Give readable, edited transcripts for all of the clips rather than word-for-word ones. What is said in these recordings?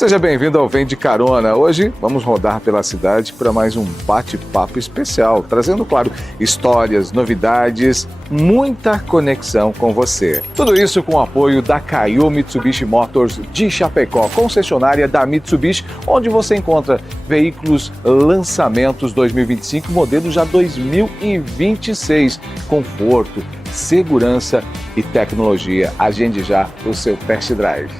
Seja bem-vindo ao Vem de Carona. Hoje vamos rodar pela cidade para mais um bate-papo especial, trazendo, claro, histórias, novidades, muita conexão com você. Tudo isso com o apoio da Kaiô Mitsubishi Motors de Chapecó, concessionária da Mitsubishi, onde você encontra veículos lançamentos 2025, modelo já 2026, conforto, segurança e tecnologia. Agende já o seu test drive.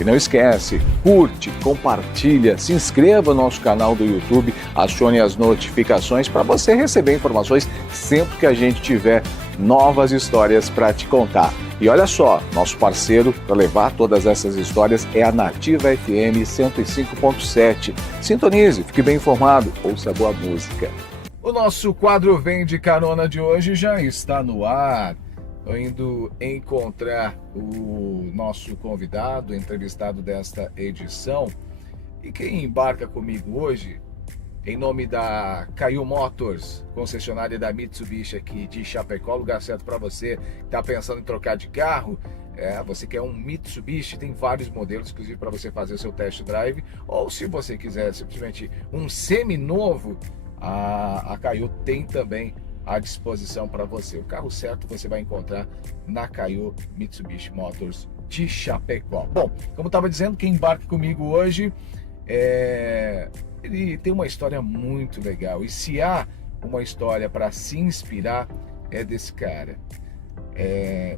E não esquece, curte, compartilha, se inscreva no nosso canal do YouTube, acione as notificações para você receber informações sempre que a gente tiver novas histórias para te contar. E olha só, nosso parceiro para levar todas essas histórias é a Nativa FM 105.7. Sintonize, fique bem informado, ouça boa música. O nosso quadro Vem de Carona de hoje já está no ar. Estou indo encontrar o nosso convidado, entrevistado desta edição. E quem embarca comigo hoje, em nome da Kaiô Motors, concessionária da Mitsubishi aqui de Chapecó, lugar certo para você que está pensando em trocar de carro. Você quer um Mitsubishi, tem vários modelos, inclusive para você fazer o seu test drive. Ou se você quiser simplesmente um seminovo, a Kaiô tem também à disposição para você. O carro certo você vai encontrar na Kaiô Mitsubishi Motors de Chapecó. Bom, como estava dizendo, quem embarca comigo hoje, ele tem uma história muito legal. E se há uma história para se inspirar, é desse cara.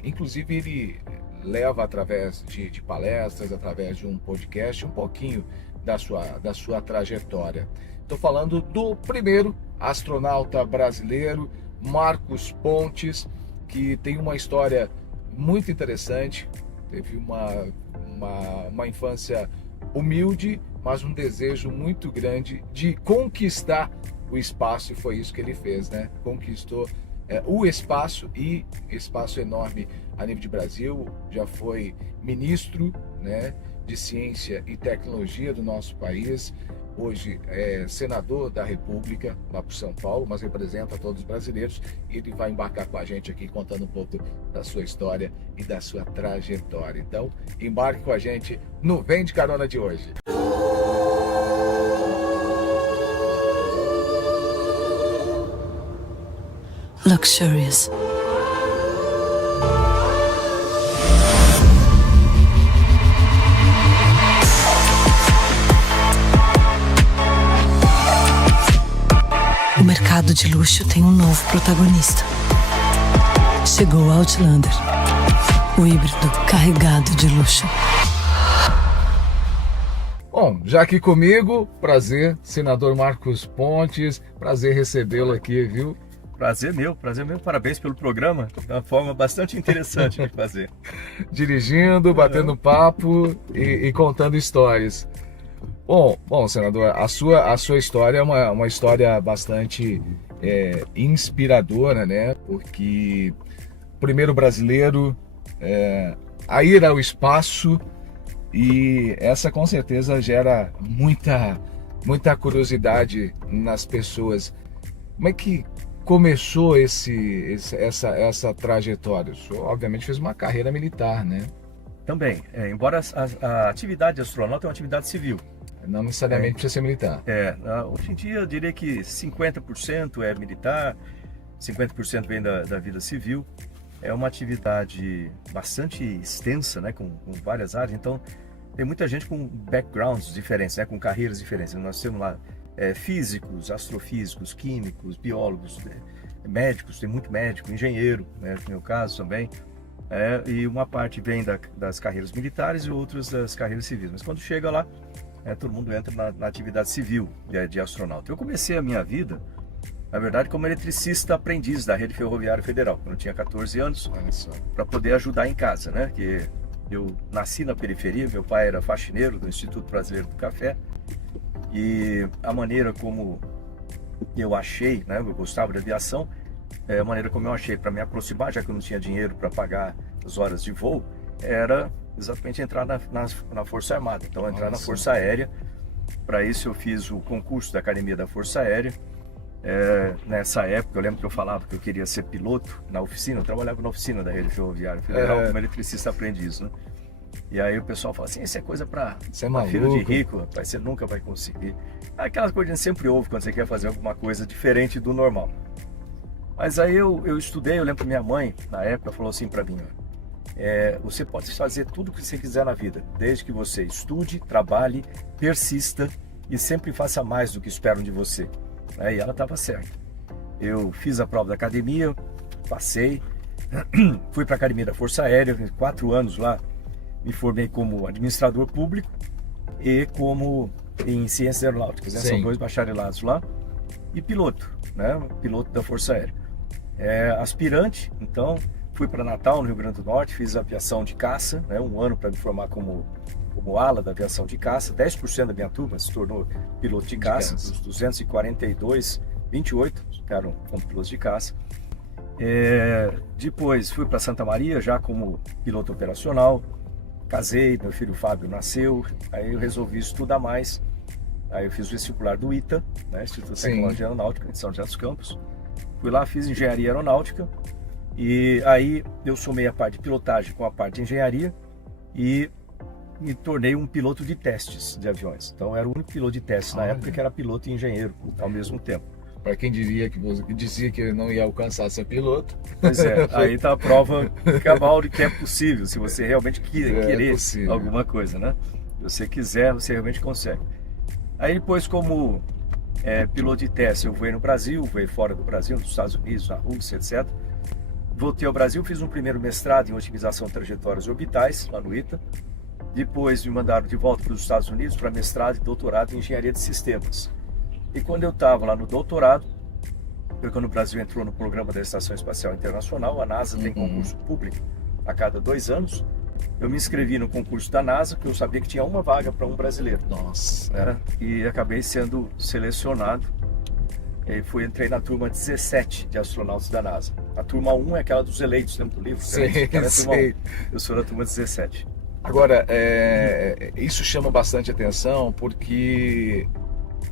Inclusive ele leva através de palestras, através de um podcast, um pouquinho da sua trajetória. Estou falando do primeiro astronauta brasileiro, Marcos Pontes, que tem uma história muito interessante. Teve uma infância humilde, mas um desejo muito grande de conquistar o espaço, e foi isso que ele fez, né? Conquistou o espaço, e espaço enorme a nível de Brasil. Já foi ministro, né, de Ciência e Tecnologia do nosso país. Hoje é senador da República, lá por São Paulo, mas representa todos os brasileiros. Ele vai embarcar com a gente aqui, contando um pouco da sua história e da sua trajetória. Então, embarque com a gente no Vem de Carona de hoje. Luxurious. O mercado de luxo tem um novo protagonista. Chegou o Outlander, o híbrido carregado de luxo. Bom, já aqui comigo, prazer, senador Marcos Pontes, prazer recebê-lo aqui, viu? Prazer meu, parabéns pelo programa, é uma forma bastante interessante de fazer. Dirigindo, batendo papo e contando histórias. Bom, senador, a sua história é uma história bastante inspiradora, né? Porque o primeiro brasileiro a ir ao espaço, e essa com certeza gera muita curiosidade nas pessoas. Como é que começou essa trajetória? O senhor, obviamente, fez uma carreira militar, né? Também, embora a atividade de astronauta é uma atividade civil. Não necessariamente precisa ser militar. Hoje em dia eu diria que 50% é militar, 50% vem da vida civil. É uma atividade bastante extensa, né, com várias áreas. Então tem muita gente com backgrounds diferentes, né, com carreiras diferentes. Nós temos lá físicos, astrofísicos, químicos, biólogos, médicos, tem muito médico, engenheiro, né, no meu caso também. E uma parte vem das carreiras militares e outras das carreiras civis. Mas quando chega lá, todo mundo entra na atividade civil de astronauta. Eu comecei a minha vida, na verdade, como eletricista aprendiz da Rede Ferroviária Federal, quando eu tinha 14 anos, para poder ajudar em casa, né? Que eu nasci na periferia, meu pai era faxineiro do Instituto Brasileiro do Café, e a maneira como eu achei, né? Eu gostava de aviação, a maneira como eu achei para me aproximar, já que eu não tinha dinheiro para pagar as horas de voo, era exatamente entrar na Força Armada. Então, entrar na Força Aérea. Para isso, eu fiz o concurso da Academia da Força Aérea. Nessa época, eu lembro que eu falava que eu queria ser piloto na oficina. Eu trabalhava na oficina da Rede Ferroviária Federal como eletricista aprendiz, né? E aí o pessoal fala assim, isso é coisa para Você é filho de maluco. rico, rapaz, você nunca vai conseguir. Aquelas coisas que a gente sempre ouve quando você quer fazer alguma coisa diferente do normal. Mas aí eu estudei, eu lembro que minha mãe, na época, falou assim para mim, você pode fazer tudo o que você quiser na vida, desde que você estude, trabalhe, persista e sempre faça mais do que esperam de você. E ela estava certa. Eu fiz a prova da academia, passei, fui para a academia da Força Aérea, 4 anos lá, me formei como administrador público e como em ciências aeronáuticas, né? São 2 bacharelados lá, e piloto, né? Piloto da Força Aérea. Aspirante, então, fui para Natal, no Rio Grande do Norte, fiz aviação de caça, né? 1 ano para me formar como ala da aviação de caça. 10% da minha turma se tornou piloto de caça, dos 242, 28 ficaram como pilotos de caça. Depois fui para Santa Maria, já como piloto operacional, casei, meu filho Fábio nasceu, aí eu resolvi estudar mais. Aí eu fiz o vestibular do ITA, né? Instituto de Tecnologia Aeronáutica, de São José dos Campos. Fui lá, fiz engenharia aeronáutica, e aí eu somei a parte de pilotagem com a parte de engenharia e me tornei um piloto de testes de aviões. Então eu era o único piloto de testes na época que era piloto e engenheiro ao mesmo tempo. Para quem diria que você dizia que não ia alcançar ser piloto. Pois é, aí tá a prova cabal de que é possível, se você realmente querer alguma coisa, né? Se você quiser, você realmente consegue. Aí depois, como piloto de teste, eu voei no Brasil, voei fora do Brasil, nos Estados Unidos, na Rússia, etc. Voltei ao Brasil, fiz um primeiro mestrado em otimização de trajetórias orbitais, lá no ITA. Depois me mandaram de volta para os Estados Unidos para mestrado e doutorado em engenharia de sistemas. E quando eu estava lá no doutorado, foi quando o Brasil entrou no programa da Estação Espacial Internacional. A NASA tem concurso público a cada 2 anos. Eu me inscrevi no concurso da NASA, porque eu sabia que tinha uma vaga para um brasileiro. Nossa. E acabei sendo selecionado. Entrei na turma 17 de astronautas da NASA. A turma 1 é aquela dos eleitos dentro do livro. Sei. Eu sou da turma 17. Agora, isso chama bastante atenção porque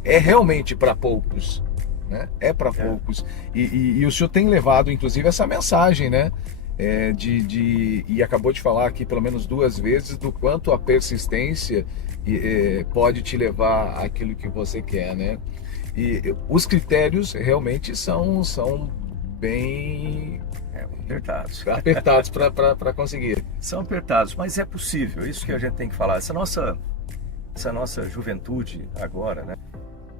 é realmente para poucos, né? É para poucos. E o senhor tem levado, inclusive, essa mensagem, né? E acabou de falar aqui pelo menos 2 vezes do quanto a persistência pode te levar àquilo que você quer, né? E os critérios realmente são bem apertados para conseguir. São apertados, mas é possível. Isso que a gente tem que falar. Essa nossa juventude agora, né?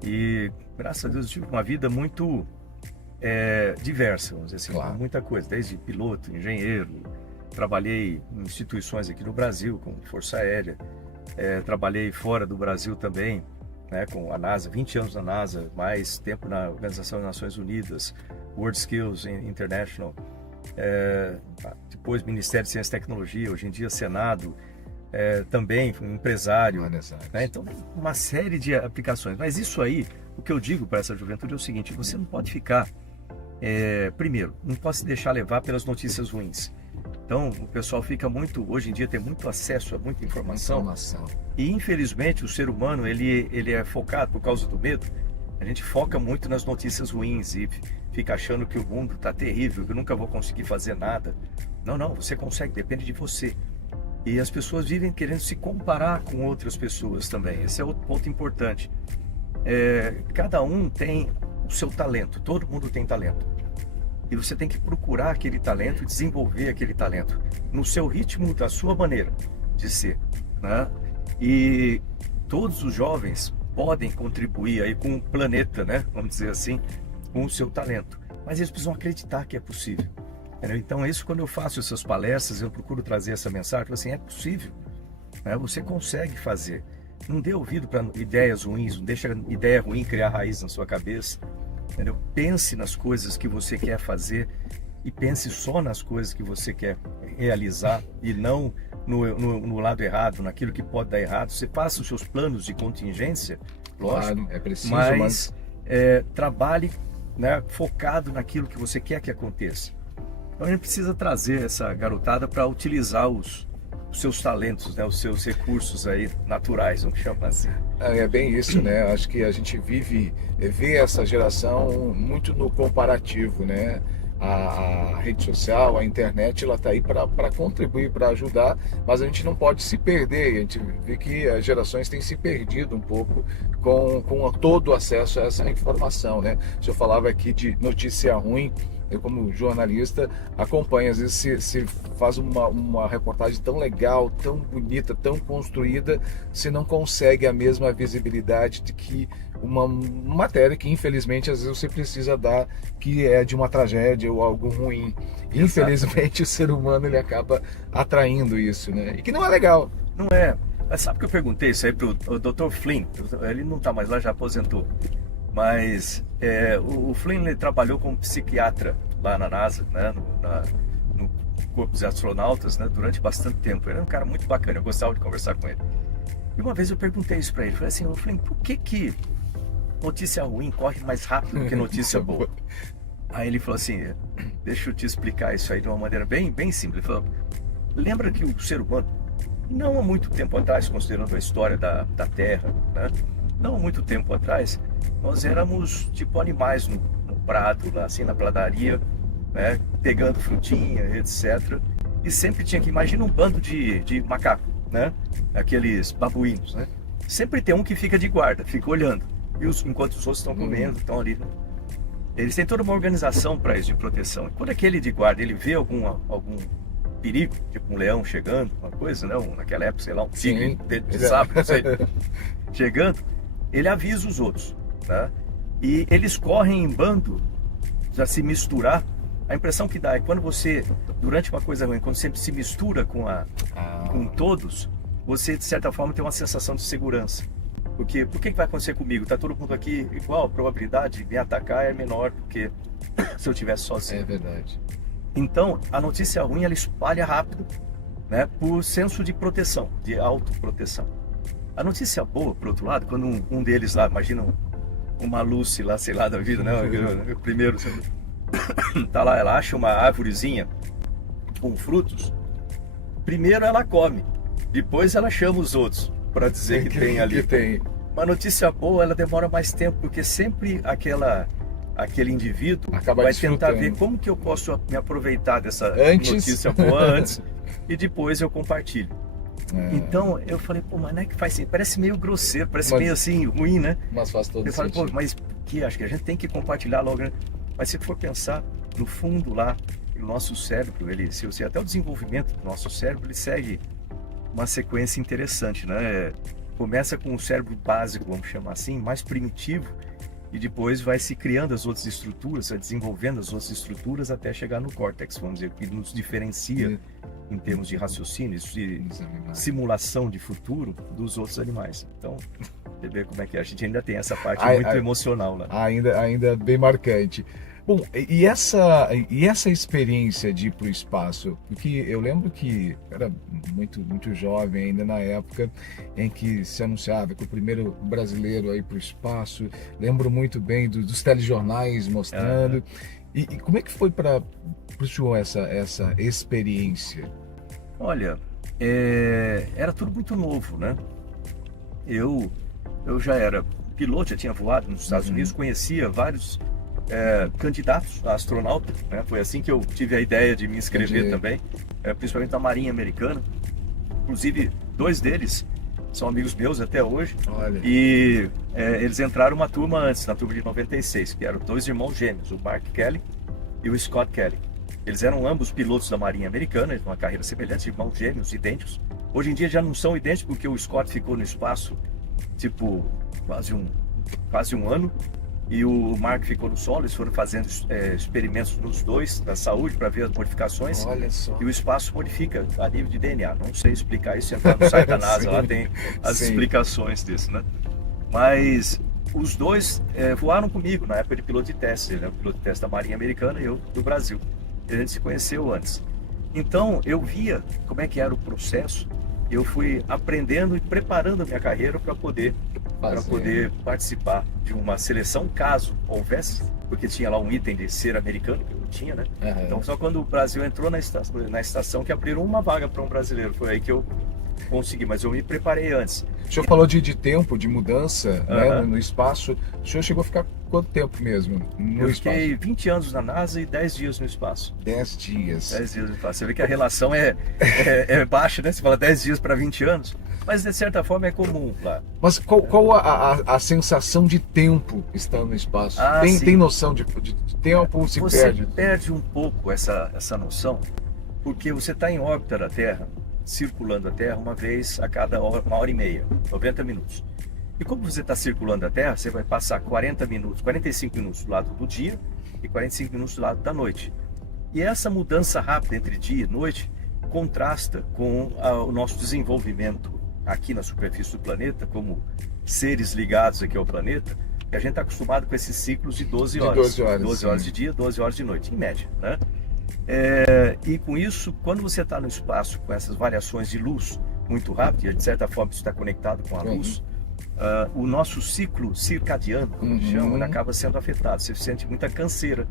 E graças a Deus eu tive uma vida muito diversa, vamos dizer assim, Claro. Muita coisa, desde piloto, engenheiro, trabalhei em instituições aqui no Brasil, como Força Aérea, trabalhei fora do Brasil também, né, com a NASA, 20 anos na NASA, mais tempo na Organização das Nações Unidas, World Skills International, depois Ministério de Ciência e Tecnologia, hoje em dia Senado, também fui um empresário, né? Então uma série de aplicações. Mas isso aí, o que eu digo para essa juventude é o seguinte: você não pode ficar, primeiro, não pode se deixar levar pelas notícias ruins. Então o pessoal fica muito, hoje em dia tem muito acesso a muita informação. E infelizmente o ser humano ele é focado por causa do medo. A gente foca muito nas notícias ruins e fica achando que o mundo está terrível, que eu nunca vou conseguir fazer nada. Não, você consegue, depende de você. E as pessoas vivem querendo se comparar com outras pessoas também. Esse é outro ponto importante. Cada um tem o seu talento, todo mundo tem talento. E você tem que procurar aquele talento e desenvolver aquele talento no seu ritmo, da sua maneira de ser, né? E todos os jovens podem contribuir aí com o planeta, né? Vamos dizer assim, com o seu talento. Mas eles precisam acreditar que é possível. Então, isso, quando eu faço essas palestras, eu procuro trazer essa mensagem, assim, é possível, né? Você consegue fazer. Não dê ouvido para ideias ruins, não deixa ideia ruim criar raiz na sua cabeça, entendeu? Pense nas coisas que você quer fazer e pense só nas coisas que você quer realizar e não no lado errado, naquilo que pode dar errado. Você faça os seus planos de contingência, lógico, claro, é preciso, mas trabalhe, né, focado naquilo que você quer que aconteça. Então a gente precisa trazer essa garotada para utilizar os seus talentos, né, os seus recursos aí naturais, vamos chamar assim. É bem isso, né? Acho que a gente vê essa geração muito no comparativo, né? a rede social, a internet, ela está aí para contribuir, para ajudar, mas a gente não pode se perder. A gente vê que as gerações têm se perdido um pouco com todo o acesso a essa informação, né? O senhor falava aqui de notícia ruim. Eu, como jornalista, acompanho. Às vezes se faz uma reportagem tão legal, tão bonita, tão construída, se não consegue a mesma visibilidade de que uma matéria que, infelizmente, às vezes você precisa dar, que é de uma tragédia ou algo ruim. Infelizmente, o ser humano ele acaba atraindo isso, né? E que não é legal. Não é. Mas sabe que eu perguntei isso aí pro Dr. Flynn? Ele não está mais lá, já aposentou. Mas o Flynn ele trabalhou como psiquiatra lá na NASA, né, no Corpo dos Astronautas, né, durante bastante tempo. Ele era um cara muito bacana, eu gostava de conversar com ele. E uma vez eu perguntei isso para ele, falei assim, Flynn, por que notícia ruim corre mais rápido que notícia boa? Aí ele falou assim, deixa eu te explicar isso aí de uma maneira bem, bem simples. Ele falou, lembra que o ser humano, não há muito tempo atrás, considerando a história da Terra, né, não há muito tempo atrás, nós éramos tipo animais no prado, assim, na pradaria, né, pegando frutinha, etc. E sempre tinha que, imagina um bando de macaco, né, aqueles babuínos, né? Sempre tem um que fica de guarda, fica olhando, enquanto os outros estão comendo, estão ali, né? Eles têm toda uma organização para isso, de proteção. E quando aquele de guarda, ele vê algum perigo, tipo um leão chegando, uma coisa, né, naquela época, sei lá, um tigre de sabre, não sei, chegando, ele avisa os outros, né? E eles correm em bando, já se misturar. A impressão que dá é que quando você, durante uma coisa ruim, quando você se mistura com todos, você de certa forma tem uma sensação de segurança. Porque por que vai acontecer comigo? Tá todo mundo aqui igual, a probabilidade de me atacar é menor do que se eu estivesse sozinho. É verdade. Então, a notícia ruim ela espalha rápido, né, por senso de proteção, de autoproteção. A notícia boa, por outro lado, quando um deles lá, imagina uma Lucy lá, sei lá, da vida, né? O primeiro, tá lá, ela acha uma árvorezinha com frutos. Primeiro ela come, depois ela chama os outros para dizer que tem ali. Uma notícia boa, ela demora mais tempo, porque sempre aquele indivíduo vai tentar ver como que eu posso me aproveitar dessa notícia boa antes e depois eu compartilho. Então eu falei, pô, mas não é que faz assim, parece meio grosseiro, parece meio assim, ruim, né? Mas faz todo sentido. Eu falei, pô, mas acho que a gente tem que compartilhar logo, né? Mas se for pensar, no fundo lá, o nosso cérebro, se você até o desenvolvimento do nosso cérebro, ele segue uma sequência interessante, né? Começa com o cérebro básico, vamos chamar assim, mais primitivo, e depois vai se criando as outras estruturas, vai desenvolvendo as outras estruturas até chegar no córtex, vamos dizer, que nos diferencia em termos de raciocínio, de simulação de futuro dos outros animais. Então, você vê como é que a gente ainda tem essa parte muito emocional lá. Ainda bem marcante. Bom, e essa experiência de ir para o espaço? Porque eu lembro que era muito jovem ainda na época em que se anunciava que o primeiro brasileiro a ir para o espaço. Lembro muito bem dos telejornais mostrando. E como é que foi para o senhor essa experiência? Olha, era tudo muito novo, né? Eu já era piloto, já tinha voado nos Estados Unidos, conhecia vários candidatos a astronauta, né? Foi assim que eu tive a ideia de me inscrever também, principalmente na Marinha Americana. Inclusive, 2 deles são amigos meus até hoje. Olha. E eles entraram uma turma antes, na turma de 96, que eram 2 irmãos gêmeos, o Mark Kelly e o Scott Kelly. Eles eram ambos pilotos da Marinha Americana, uma carreira semelhante, irmãos gêmeos, idênticos. Hoje em dia já não são idênticos, porque o Scott ficou no espaço, tipo, quase um ano, e o Mark ficou no solo. Eles foram fazendo experimentos nos dois, da saúde, para ver as modificações. Olha só. E o espaço modifica a nível de DNA. Não sei explicar isso, entrar no site da NASA, lá tem as explicações disso, né? Mas os dois voaram comigo na época de piloto de teste, né? O piloto de teste da Marinha Americana e eu do Brasil. A gente se conheceu antes. Então eu via como é que era o processo. Eu fui aprendendo e preparando a minha carreira para poder participar de uma seleção, caso houvesse, porque tinha lá um item de ser americano, que eu não tinha, né? Então só quando o Brasil entrou na estação que abriram uma vaga para um brasileiro, foi aí que eu consegui, mas eu me preparei antes. O senhor falou de tempo, de mudança, né, no espaço. O senhor chegou a ficar quanto tempo mesmo no espaço? Eu fiquei 20 anos na NASA e 10 dias no espaço. 10 dias. 10 dias no espaço. Você vê que a relação é baixa, né? Você fala 10 dias para 20 anos, mas de certa forma é comum lá. Mas qual a sensação de tempo estando no espaço? Tem noção de tempo ou se perde? Você perde um pouco essa noção, porque você está em órbita da Terra, circulando a Terra uma vez a cada uma hora e meia, 90 minutos. E como você está circulando a Terra, você vai passar 45 minutos do lado do dia e 45 minutos do lado da noite. E essa mudança rápida entre dia e noite contrasta com o nosso desenvolvimento aqui na superfície do planeta, como seres ligados aqui ao planeta, que a gente está acostumado com esses ciclos de 12 horas. 12 horas de dia, 12 horas de noite, em média, né? E com isso, quando você está no espaço com essas variações de luz muito rápidas, e de certa forma isso está conectado com a luz, o nosso ciclo circadiano, como chamam, ele acaba sendo afetado. Você sente muita canseira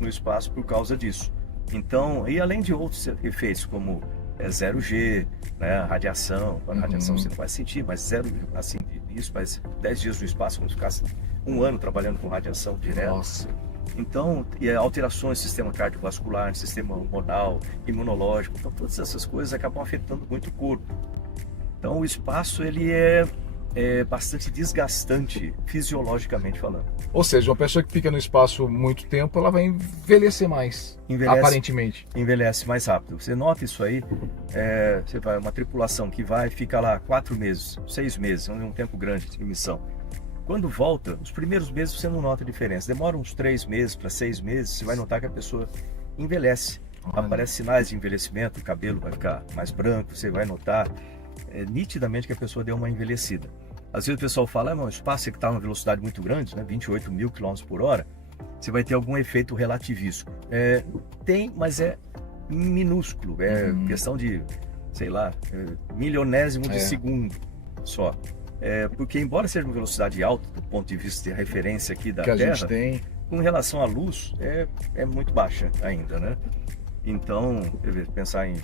no espaço por causa disso. Então, e além de outros efeitos como 0G, né, a radiação você não vai sentir, mas zero assim isso, mas 10 dias no espaço, como se ficasse um ano trabalhando com radiação direto. Nossa. Então, e alterações no sistema cardiovascular, no sistema hormonal, imunológico, então todas essas coisas acabam afetando muito o corpo. Então o espaço ele é bastante desgastante fisiologicamente falando. Ou seja, uma pessoa que fica no espaço muito tempo, ela vai envelhecer mais, aparentemente. Envelhece mais rápido. Você nota isso aí, você vai uma tripulação que fica lá 4 meses, 6 meses, é um tempo grande de missão. Quando volta, os primeiros meses você não nota a diferença. Demora uns 3 meses para 6 meses, você vai notar que a pessoa envelhece. Aparecem sinais de envelhecimento, o cabelo vai ficar mais branco, você vai notar nitidamente que a pessoa deu uma envelhecida. Às vezes o pessoal fala, o espaço que está a uma velocidade muito grande, né, 28 mil km por hora, você vai ter algum efeito relativístico. Tem, mas é minúsculo, questão de, sei lá, milionésimo de segundo só. Porque embora seja uma velocidade alta do ponto de vista de referência aqui da Terra, a gente tem, com relação à luz é muito baixa ainda, né? Então, pensar em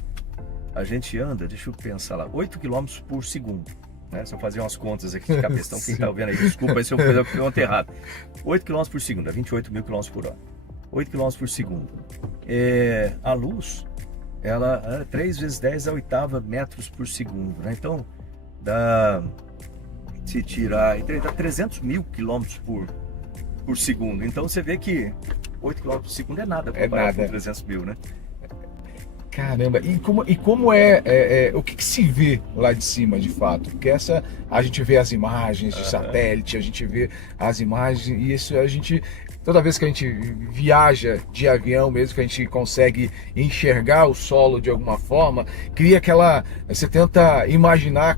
a gente anda, deixa eu pensar lá, 8 km por segundo, né? Se eu fazer umas contas aqui de cabeça, então quem está vendo aí, desculpa se eu fizer a conta errada. 8 km por segundo, é 28 mil km por hora. 8 km por segundo. A luz, ela 3 vezes 10 a oitava metros por segundo, né? Então, se tirar, dá 300 mil quilômetros por segundo. Então você vê que 8 km por segundo é nada comparado com 300 mil, né? Caramba, e como o que se vê lá de cima de fato? Porque a gente vê as imagens de satélite, a gente vê as imagens, e isso toda vez que a gente viaja de avião mesmo, que a gente consegue enxergar o solo de alguma forma, cria você tenta imaginar.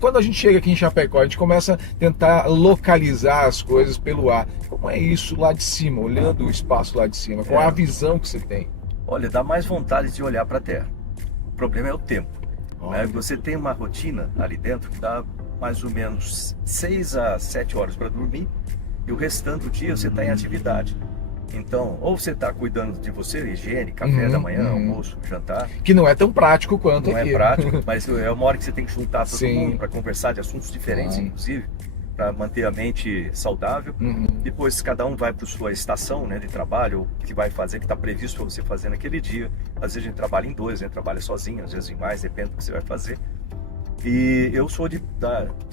Quando a gente chega aqui em Chapecó, a gente começa a tentar localizar as coisas pelo ar. Como é isso lá de cima, olhando o espaço lá de cima? Qual é a visão que você tem? Olha, dá mais vontade de olhar para a Terra. O problema é o tempo. Né? Você tem uma rotina ali dentro que dá mais ou menos 6 a 7 horas para dormir, e o restante do dia você está em atividade. Então, ou você está cuidando de você, higiene, café da manhã, almoço, jantar. Que não é tão prático quanto aqui. Não é prático, mas é uma hora que você tem que juntar todo mundo para conversar de assuntos diferentes, inclusive, para manter a mente saudável. Depois cada um vai para sua estação, né, de trabalho, ou que vai fazer, que está previsto para você fazer naquele dia. Às vezes a gente trabalha em 2, a gente trabalha sozinho, às vezes em mais, depende do que você vai fazer. E eu sou de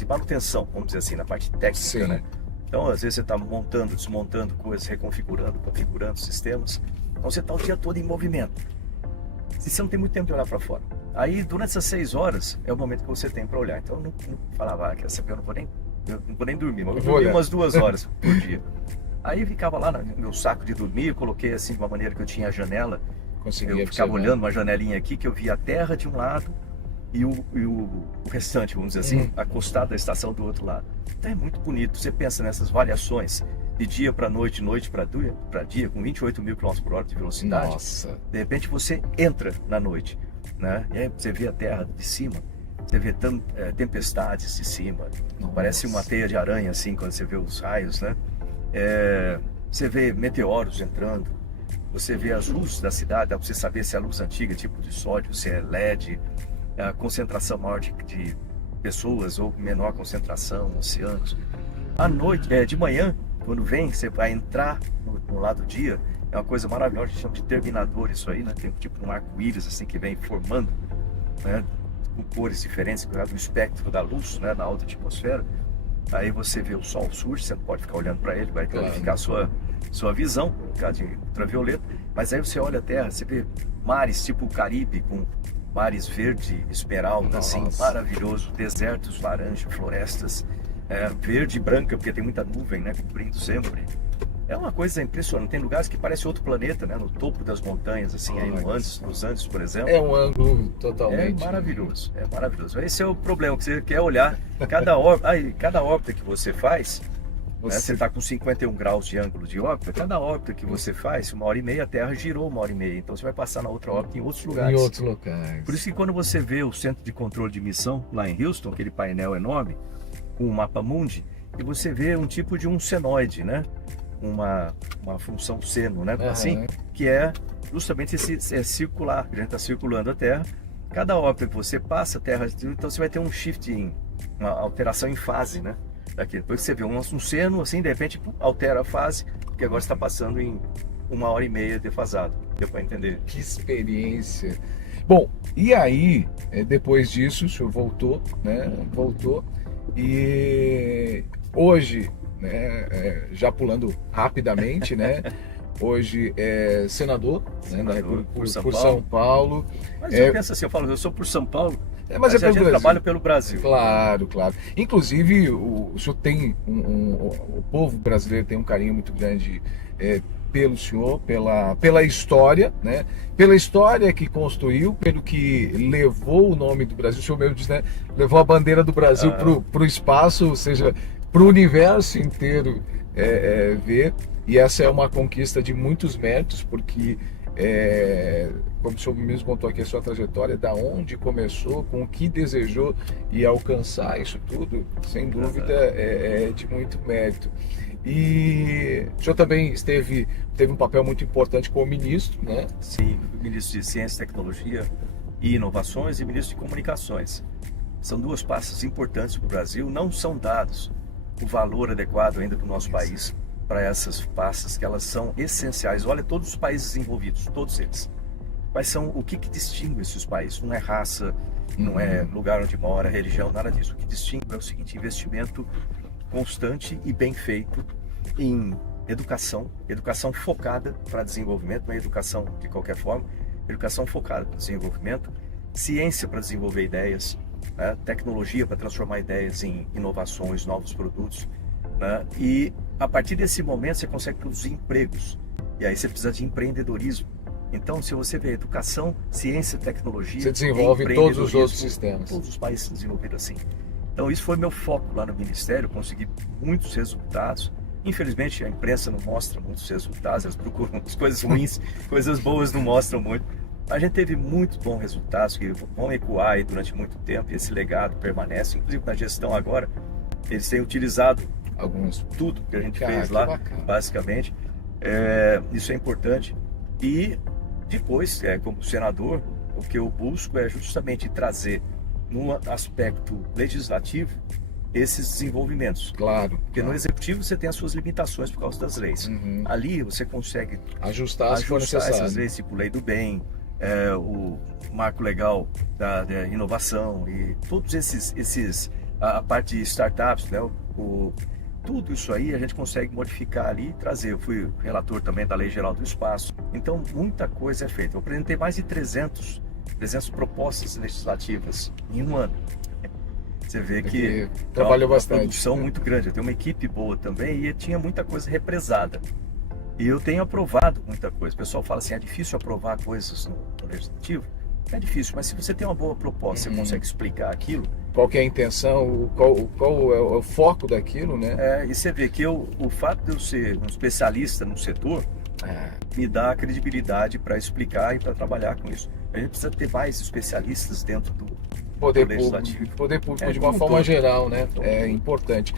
manutenção, vamos dizer assim, na parte técnica, né? Então, às vezes você está montando, desmontando coisas, reconfigurando, configurando sistemas. Então, você está o dia todo em movimento. E você não tem muito tempo de olhar para fora. Aí, durante essas 6 horas, é o momento que você tem para olhar. Então, eu não falava, quer saber, eu não vou nem dormir. Mas eu dormi umas 2 horas por dia. Aí, eu ficava lá no meu saco de dormir, eu coloquei assim, de uma maneira que eu tinha a janela. Eu ficava olhando uma janelinha aqui, que eu via a terra de um lado, e o restante, vamos dizer assim, acostado da estação do outro lado. Então é muito bonito. Você pensa nessas variações de dia para noite, noite para dia, com 28 mil km por hora de velocidade. Nossa. De repente você entra na noite, né? E aí você vê a terra de cima, você vê tempestades de cima. Nossa. Parece uma teia de aranha, assim, quando você vê os raios, né? Você vê meteoros entrando, você vê as luzes da cidade, dá para você saber se é luz antiga, tipo de sódio, se é LED, a concentração maior de pessoas ou menor concentração, oceanos. À noite, de manhã, quando vem, você vai entrar no lado do dia, é uma coisa maravilhosa, a gente chama de terminador isso aí, né? Tem tipo um arco-íris assim que vem formando, né? Com cores diferentes, por causa do espectro da luz, né? Na alta atmosfera. Aí você vê o sol surge, você não pode ficar olhando para ele, vai danificar a sua visão, por causa de ultravioleta. Mas aí você olha a Terra, você vê mares tipo o Caribe, com mares verde, esmeralda, assim, maravilhoso, desertos, laranja, florestas, verde e branca, porque tem muita nuvem, né, cobrindo sempre. É uma coisa impressionante, tem lugares que parece outro planeta, né, no topo das montanhas, assim, aí nos Andes, por exemplo. É um ângulo totalmente... É maravilhoso. Esse é o problema, que você quer olhar cada órbita que você faz, você está com 51 graus de ângulo de órbita, cada órbita que você faz, 1h30, a Terra girou 1h30, então você vai passar na outra órbita em outros lugares. Em outros locais. Por isso que quando você vê o Centro de Controle de Missão, lá em Houston, aquele painel enorme, com o mapa mundi, e você vê um tipo de um senoide, né? Uma função seno, né? Assim, que é justamente esse circular, a gente está circulando a Terra, cada órbita que você passa, a Terra, então você vai ter um shift, uma alteração em fase, né? Daqui. Depois que você vê um seno, assim, de repente altera a fase, porque agora está passando em 1h30 defasado. Deu para entender? Que experiência! Bom, e aí, depois disso, o senhor voltou, né? Voltou, e hoje, né, já pulando rapidamente, né? Hoje é senador, né, da República por São Paulo. Mas eu penso assim, eu sou por São Paulo, mas a gente trabalha pelo Brasil. Claro. Inclusive, o senhor tem o povo brasileiro tem um carinho muito grande pelo senhor, pela história, né? Pela história que construiu, pelo que levou o nome do Brasil. O senhor mesmo diz, né? Levou a bandeira do Brasil para o espaço, ou seja, para o universo inteiro ver. E essa é uma conquista de muitos méritos, porque como o senhor mesmo contou aqui a sua trajetória, da onde começou, com o que desejou e alcançar isso tudo, sem dúvida, é de muito mérito. E o senhor também teve um papel muito importante como ministro, né? Sim, ministro de Ciência, Tecnologia e Inovações e ministro de Comunicações. São duas pastas importantes para o Brasil, não são dados o valor adequado ainda para o nosso país, para essas pastas, que elas são essenciais. Olha, todos os países envolvidos, todos eles. Quais são, o que distingue esses países? Não é raça, não é lugar onde mora, religião, nada disso. O que distingue é o seguinte: investimento constante e bem feito em educação focada para desenvolvimento, não é educação de qualquer forma, educação focada para desenvolvimento, ciência para desenvolver ideias, né? Tecnologia para transformar ideias em inovações, novos produtos, né? E a partir desse momento você consegue produzir empregos, e aí você precisa de empreendedorismo. Então, se você vê educação, ciência, tecnologia, você desenvolve todos os outros sistemas. Todos os países desenvolvidos assim. Então, isso foi meu foco lá no Ministério, consegui muitos resultados. Infelizmente, a imprensa não mostra muitos resultados, elas procuram as coisas ruins, coisas boas não mostram muito. A gente teve muitos bons resultados que vão ecoar aí durante muito tempo, e esse legado permanece, inclusive na gestão agora. Eles têm utilizado tudo que a gente fez lá, basicamente. Isso é importante. E depois, como senador, o que eu busco é justamente trazer, no aspecto legislativo, esses desenvolvimentos. Claro. Porque no executivo você tem as suas limitações por causa das leis. Ali você consegue ajustar essas leis, tipo lei do bem, o marco legal da inovação e todos a parte de startups, né? Tudo isso aí a gente consegue modificar ali e trazer. Eu fui relator também da Lei Geral do Espaço. Então, muita coisa é feita. Eu apresentei mais de 300 propostas legislativas em um ano. Você vê que trabalhou bastante. Uma produção muito grande. Eu tenho uma equipe boa também e tinha muita coisa represada. E eu tenho aprovado muita coisa. O pessoal fala assim, é difícil aprovar coisas no legislativo. É difícil, mas se você tem uma boa proposta, você consegue explicar aquilo. Qual que é a intenção, qual é o foco daquilo, né? E você vê que o fato de eu ser um especialista no setor me dá credibilidade para explicar e para trabalhar com isso. A gente precisa ter mais especialistas dentro do poder público de uma forma geral, né? É importante.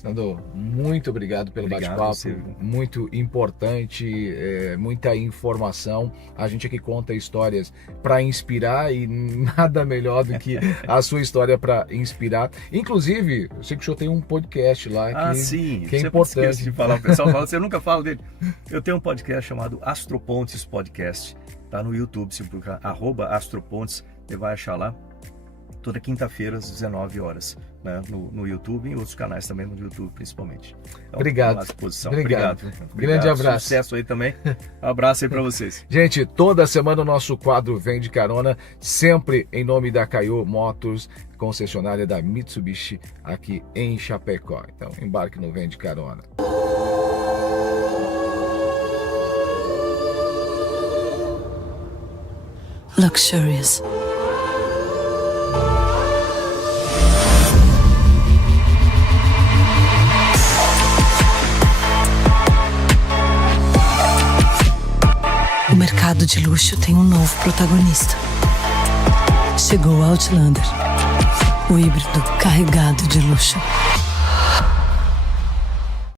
Sandro, muito obrigado pelo bate-papo, muito importante, muita informação. A gente aqui conta histórias para inspirar e nada melhor do que a sua história para inspirar. Inclusive, eu sei que o senhor tem um podcast lá sim, que é importante. De falar, o pessoal fala, você nunca fala dele. Eu tenho um podcast chamado Astropontes Podcast, tá no YouTube, se procurar @astropontes, você vai achar lá. Toda quinta-feira às 19 horas, né? No YouTube e em outros canais também, no YouTube principalmente. Então, obrigado. À disposição. Obrigado. Grande abraço. Sucesso aí também. Abraço aí para vocês. Gente, toda semana o nosso quadro Vem de Carona, sempre em nome da Caio Motors, concessionária da Mitsubishi aqui em Chapecó. Então, embarque no Vem de Carona. Luxurious. O mercado de luxo tem um novo protagonista. Chegou o Outlander, o híbrido carregado de luxo.